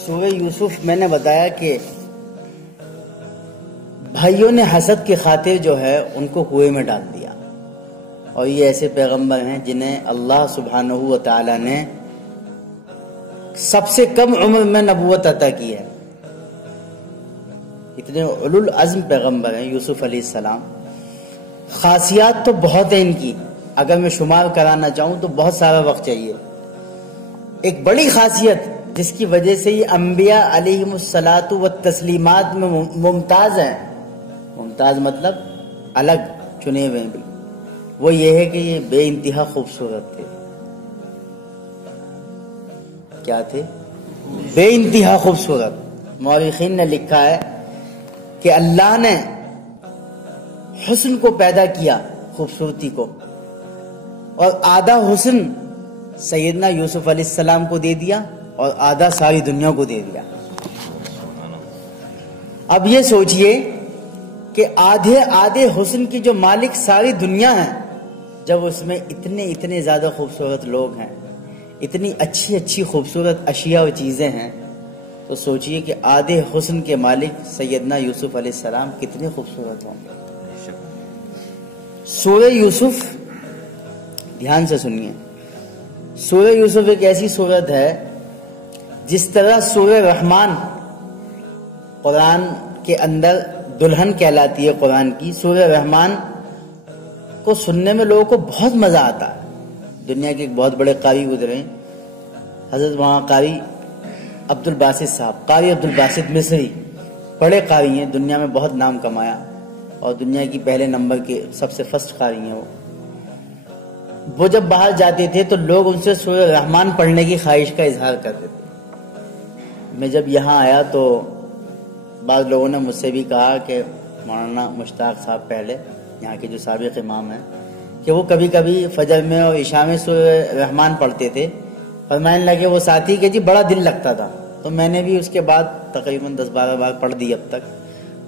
سورہ یوسف میں نے بتایا کہ بھائیوں نے حسد کی خاطر جو ہے ان کو کنویں میں ڈال دیا، اور یہ ایسے پیغمبر ہیں جنہیں اللہ سبحانہ و تعالی نے سب سے کم عمر میں نبوت عطا کی ہے۔ اتنے اولو العزم پیغمبر ہیں یوسف علیہ السلام۔ خاصیات تو بہت ہیں ان کی، اگر میں شمار کرانا چاہوں تو بہت سارا وقت چاہیے۔ ایک بڑی خاصیت جس کی وجہ سے یہ انبیاء علیہم الصلاۃ والتسلیمات میں ممتاز ہیں، ممتاز مطلب الگ چنے ہوئے بھی، وہ یہ ہے کہ یہ بے انتہا خوبصورت تھے۔ کیا تھے؟ بے انتہا خوبصورت۔ مورخین نے لکھا ہے کہ اللہ نے حسن کو پیدا کیا، خوبصورتی کو، اور آدھا حسن سیدنا یوسف علیہ السلام کو دے دیا اور آدھا ساری دنیا کو دے دیا۔ اب یہ سوچئے کہ آدھے حسن کی جو مالک ساری دنیا ہے، جب اس میں اتنے زیادہ خوبصورت لوگ ہیں، اتنی اچھی خوبصورت اشیاء و چیزیں ہیں، تو سوچئے کہ آدھے حسن کے مالک سیدنا یوسف علیہ السلام کتنے خوبصورت ہوں گے۔ سورہ یوسف، دھیان سے سنیے، سورہ یوسف ایک ایسی سورت ہے جس طرح سورہ رحمان قرآن کے اندر دلہن کہلاتی ہے قرآن کی، سورہ رحمان کو سننے میں لوگوں کو بہت مزہ آتا ہے۔ دنیا کے ایک بہت بڑے قاری گزرے ہیں، حضرت وہاں قاری عبد الباسط صاحب، قاری عبد الباسط مصری، بڑے قاری ہیں، دنیا میں بہت نام کمایا اور دنیا کی پہلے نمبر کے سب سے فرسٹ قاری ہیں وہ جب باہر جاتے تھے تو لوگ ان سے سورہ رحمان پڑھنے کی خواہش کا اظہار کرتے تھے۔ میں جب یہاں آیا تو بعض لوگوں نے مجھ سے بھی کہا کہ مولانا مشتاق صاحب پہلے یہاں کے جو سابق امام ہیں کہ وہ کبھی کبھی فجر میں اور عشاء میں سورہ رحمان پڑھتے تھے، فرمانے لگے وہ ساتھی کہ جی بڑا دل لگتا تھا۔ تو میں نے بھی اس کے بعد تقریباً 10-12 بار پڑھ دی، اب تک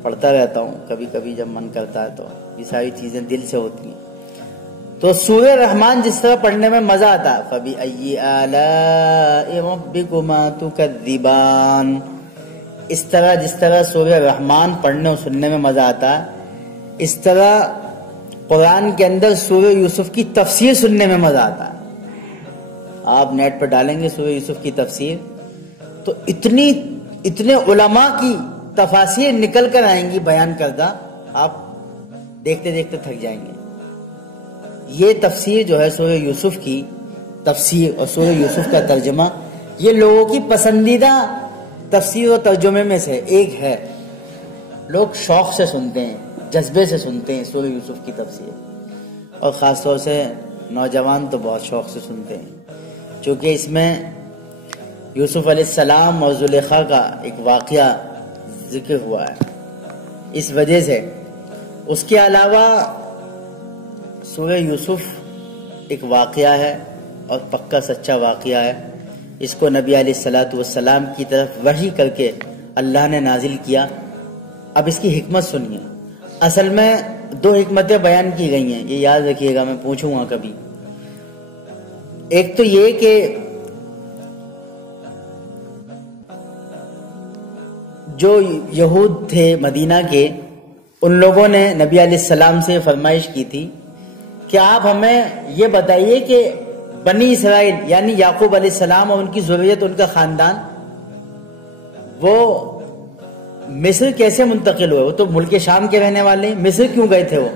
پڑھتا رہتا ہوں، کبھی کبھی جب من کرتا ہے تو یہ ساری چیزیں دل سے ہوتی ہیں۔ تو سورہ رحمان جس طرح پڑھنے میں مزہ آتا ہے، فَبِأَيِّ آلَاءِ رَبِّكُمَا تُكَذِّبَانِ، اس طرح جس طرح سورہ رحمان پڑھنے اور سننے میں مزہ آتا ہے، اس طرح قرآن کے اندر سورہ یوسف کی تفسیر سننے میں مزہ آتا ہے۔ آپ نیٹ پر ڈالیں گے سورہ یوسف کی تفسیر تو اتنے علماء کی تفاسیر نکل کر آئیں گی بیان کردہ، آپ دیکھتے دیکھتے تھک جائیں گے۔ یہ تفسیر جو ہے سورہ یوسف کی تفسیر اور سورہ یوسف کا ترجمہ، یہ لوگوں کی پسندیدہ تفسیر و ترجمے میں سے ایک ہے۔ لوگ شوق سے سنتے ہیں، جذبے سے سنتے ہیں سورہ یوسف کی تفسیر، اور خاص طور سے نوجوان تو بہت شوق سے سنتے ہیں، چونکہ اس میں یوسف علیہ السلام اور زلیخا کا ایک واقعہ ذکر ہوا ہے، اس وجہ سے۔ اس کے علاوہ سورہ یوسف ایک واقعہ ہے اور پکا سچا واقعہ ہے، اس کو نبی علیہ الصلاۃ والسلام کی طرف وحی کر کے اللہ نے نازل کیا۔ اب اس کی حکمت سنیے۔ اصل میں 2 حکمتیں بیان کی گئی ہیں، یہ یاد رکھیے گا، میں پوچھوں گا کبھی۔ ایک تو یہ کہ جو یہود تھے مدینہ کے، ان لوگوں نے نبی علیہ السلام سے فرمائش کی تھی کہ آپ ہمیں یہ بتائیے کہ بنی اسرائیل یعنی یعقوب علیہ السلام اور ان کی ذریت، ان کا خاندان، وہ مصر کیسے منتقل ہوئے؟ وہ تو ملک شام کے رہنے والے ہیں، مصر کیوں گئے تھے وہ؟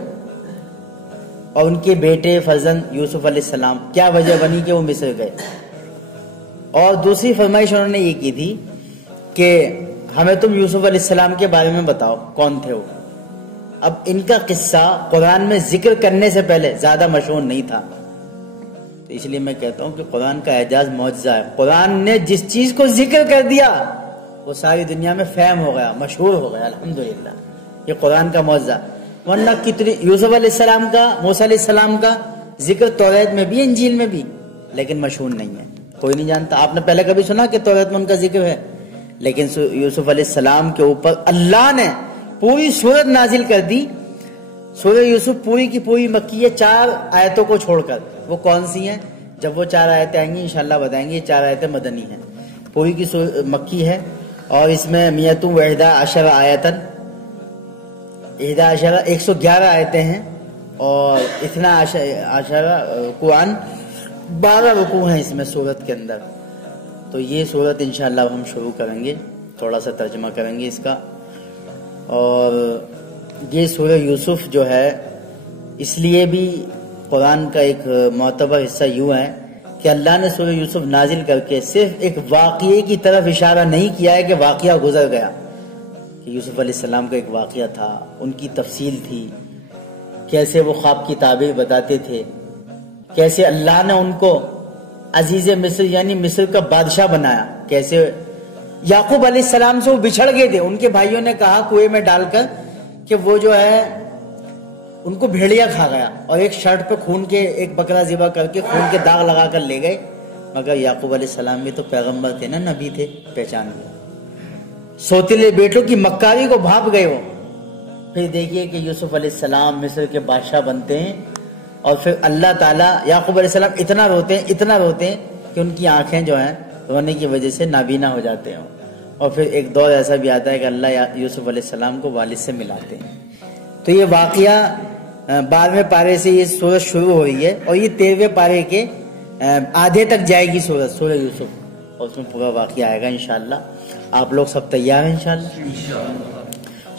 اور ان کے بیٹے فرزند یوسف علیہ السلام، کیا وجہ بنی کہ وہ مصر گئے؟ اور دوسری فرمائش انہوں نے یہ کی تھی کہ ہمیں تم یوسف علیہ السلام کے بارے میں بتاؤ، کون تھے وہ؟ اب ان کا قصہ قرآن میں ذکر کرنے سے پہلے زیادہ مشہور نہیں تھا، تو اس لیے میں کہتا ہوں کہ قرآن کا اعجاز معجزہ ہے۔ قرآن نے جس چیز کو ذکر کر دیا وہ ساری دنیا میں فہم ہو گیا، مشہور ہو گیا، الحمدللہ، یہ قرآن کا معجزہ۔ ورنہ کتنی یوسف علیہ السلام کا، موسیٰ علیہ السلام کا ذکر توریت میں بھی، انجیل میں بھی، لیکن مشہور نہیں ہے، کوئی نہیں جانتا۔ آپ نے پہلے کبھی سنا کہ توریت میں ان کا ذکر ہے؟ لیکن یوسف علیہ السلام کے اوپر اللہ نے پوری سورت نازل کر دی۔ سورہ یوسف پوری کی پوری مکی ہے، 4 آیتوں کو چھوڑ کر۔ وہ کون سی ہیں؟ جب وہ 4 آیتیں آئیں گی انشاءاللہ بتائیں گے۔ یہ 4 آیتیں مدنی ہیں۔ پوری کی مکی ہے، اور اس میں 111 آیتن 111 آیتیں ہیں، اور 12 رکوعاً 12 رکوع ہیں اس میں سورت کے اندر. تو یہ سورت انشاءاللہ ہم شروع کریں گے، تھوڑا سا ترجمہ کریں گے اس کا. اور یہ سورہ یوسف جو ہے اس لیے بھی قرآن کا ایک معتبر حصہ یوں ہے کہ اللہ نے سورہ یوسف نازل کر کے صرف ایک واقعے کی طرف اشارہ نہیں کیا ہے کہ واقعہ گزر گیا، کہ یوسف علیہ السلام کا ایک واقعہ تھا، ان کی تفصیل تھی، کیسے وہ خواب کی تعبیر بتاتے تھے، کیسے اللہ نے ان کو عزیز مصر یعنی مصر کا بادشاہ بنایا، کیسے یعقوب علیہ السلام سے وہ بچھڑ گئے تھے، ان کے بھائیوں نے کہا کنویں میں ڈال کر کہ وہ جو ہے ان کو بھیڑیا کھا گیا، اور ایک شرٹ پہ خون کے ایک بکرا ذبح کر کے خون کے داغ لگا کر لے گئے. مگر یعقوب علیہ السلام بھی تو پیغمبر تھے نا، نبی تھے، پہچان گئے. سوتیلے بیٹوں کی مکاری کو بھاپ گئے وہ. پھر دیکھیے کہ یوسف علیہ السلام مصر کے بادشاہ بنتے ہیں، اور پھر اللہ تعالیٰ یعقوب علیہ السلام اتنا روتے ہیں کہ ان کی آنکھیں جو ہیں رونے کی وجہ سے نابینا ہو جاتے ہیں. اور پھر ایک دور ایسا بھی آتا ہے کہ اللہ یوسف علیہ السلام کو والد سے ملاتے ہیں. تو یہ واقعہ 12ویں پارے سے یہ سورت شروع ہو رہی ہے، اور یہ 13ویں پارے کے آدھے تک جائے گی سورہ یوسف، اور اس میں پورا واقعہ آئے گا انشاءاللہ. آپ لوگ سب تیار ہیں انشاءاللہ؟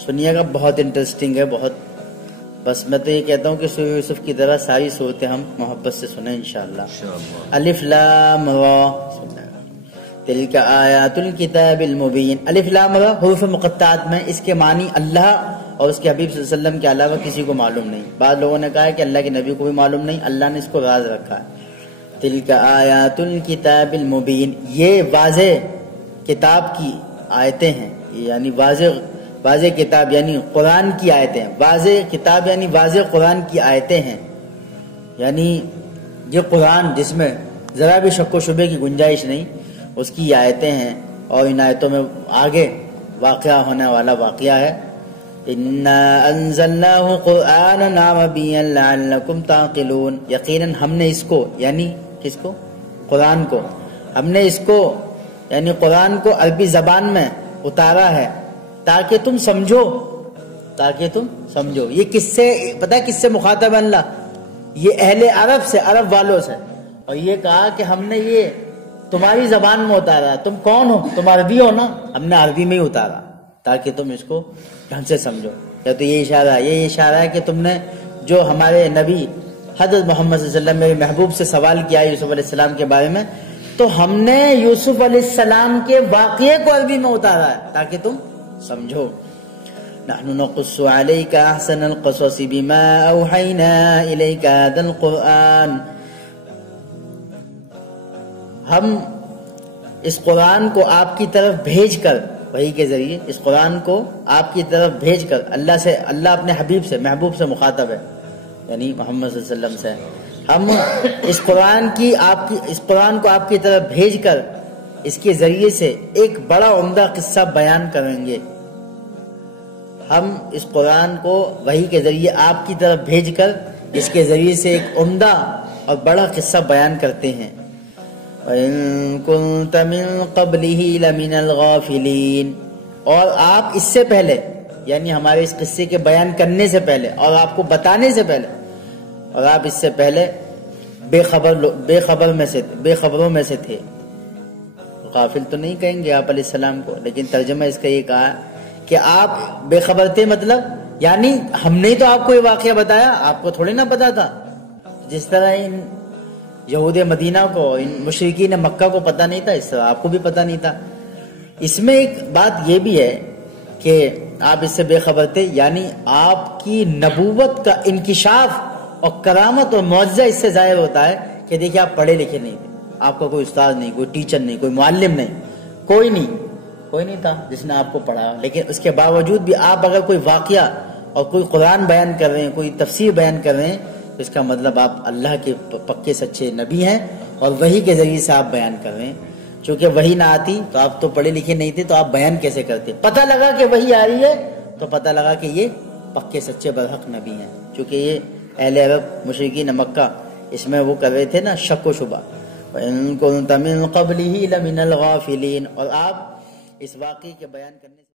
سنیے گا، بہت انٹرسٹنگ ہے، بہت. بس میں تو یہ کہتا ہوں کہ سورہ یوسف کی طرح ساری صورتیں ہم محبت سے سنیں انشاءاللہ. الف لام را تلک آیات الکتاب المبین. الف لام را حروف مقطعات میں اس کے معنی اللہ اور اس کے حبیب صلی اللہ علیہ وسلم کے علاوہ کسی کو معلوم نہیں. بعض لوگوں نے کہا ہے کہ اللہ کے نبی کو بھی معلوم نہیں، اللہ نے اس کو راز رکھا ہے. تلک آیات الکتاب المبین، یہ واضح کتاب کی آیتیں ہیں، یعنی واضح کتاب یعنی قرآن کی آیتیں ہیں. واضح کتاب یعنی واضح قرآن کی آیتیں ہیں، یعنی یہ قرآن جس میں ذرا بھی شک و شبے کی گنجائش نہیں، اس کی آیتیں ہیں. اور ان آیتوں میں آگے واقعہ ہونے والا واقعہ ہے. اِنَّا أَنزَلْنَاهُ قُرْآنًا عَرَبِيًّا لَعَلَّكُمْ تَعْقِلُونَ. یقیناً ہم نے اس کو یعنی کس کو؟ قرآن کو. ہم نے اس کو یعنی قرآن کو عربی زبان میں اتارا ہے تاکہ تم سمجھو. یہ کس سے پتہ ہے کس سے مخاطب ہے اللہ؟ یہ اہل عرب سے، عرب والوں سے. اور یہ کہا کہ ہم نے یہ تمہاری زبان میں اتارا. تم کون ہو؟ تم عربی ہو نا، ہم نے عربی میں ہی اتارا تاکہ تم اس کو ڈھنگ سے سمجھو. یا تو یہ اشارہ ہے کہ تم نے جو ہمارے نبی حضرت محمد صلی اللہ علیہ وسلم میرے محبوب سے سوال کیا یوسف علیہ السلام کے بارے میں، تو ہم نے یوسف علیہ السلام کے واقعے کو عربی میں اتارا ہے تاکہ تم سمجھو. نحن نقص عليك احسن القصص بما اوحينا اليك هذا القرآن. ہم اس قرآن کو آپ کی طرف بھیج کر، وحی کے ذریعے اس قرآن کو آپ کی طرف بھیج کر، اللہ اپنے حبیب سے، محبوب سے مخاطب ہے یعنی محمد صلی اللہ علیہ وسلم سے. ہم اس قرآن کو آپ کی طرف بھیج کر اس کے ذریعے سے ایک بڑا عمدہ قصہ بیان کریں گے. ہم اس قرآن کو وحی کے ذریعے آپ کی طرف بھیج کر اس کے ذریعے سے ایک عمدہ اور بڑا قصہ بیان کرتے ہیں. وَإِن كُنتَ مِن قَبْلِهِ لَمِنَ الْغَافِلِينَ. اور آپ اس سے پہلے یعنی ہمارے اس قصے کے بیان کرنے سے پہلے اور آپ کو بتانے سے پہلے، اور آپ اس سے پہلے بے خبروں میں سے تھے. غافل تو نہیں کہیں گے آپ علیہ السلام کو، لیکن ترجمہ اس کا یہ کہا کہ آپ بے خبر تھے، مطلب یعنی ہم نے تو آپ کو یہ واقعہ بتایا، آپ کو تھوڑی نہ پتا تھا. جس طرح ان یہود مدینہ کو، ان مشرکین مکہ کو پتہ نہیں تھا، اس طرح آپ کو بھی پتہ نہیں تھا. اس میں ایک بات یہ بھی ہے کہ آپ اس سے بے خبر تھے، یعنی آپ کی نبوت کا انکشاف اور کرامت اور معجزہ اس سے ظاہر ہوتا ہے کہ دیکھیں آپ پڑھے لکھے نہیں تھے، آپ کا کوئی استاد نہیں، کوئی ٹیچر نہیں، کوئی معلم نہیں، کوئی نہیں تھا جس نے آپ کو پڑھایا. لیکن اس کے باوجود بھی آپ اگر کوئی واقعہ اور کوئی قرآن بیان کر رہے ہیں، کوئی تفسیر بیان کر رہے ہیں، تو اس کا مطلب آپ اللہ کے پکے سچے نبی ہیں اور وحی کے ذریعے سے آپ بیان کر رہے ہیں. چونکہ وحی نہ آتی تو آپ تو پڑھے لکھے نہیں تھے، تو آپ بیان کیسے کرتے؟ پتہ لگا کہ وحی آ رہی ہے تو پتہ لگا کہ یہ پکے سچے برحق نبی ہیں. چونکہ یہ اہل عرب مشرکین مکہ اس میں وہ کر رہے تھے نا شک و شبہ، وَإِن كُنتَ مِن قَبْلِهِ لَمِنَ الْغَافِلِينَ، اور آپ اس واقعے کے بیان کرنے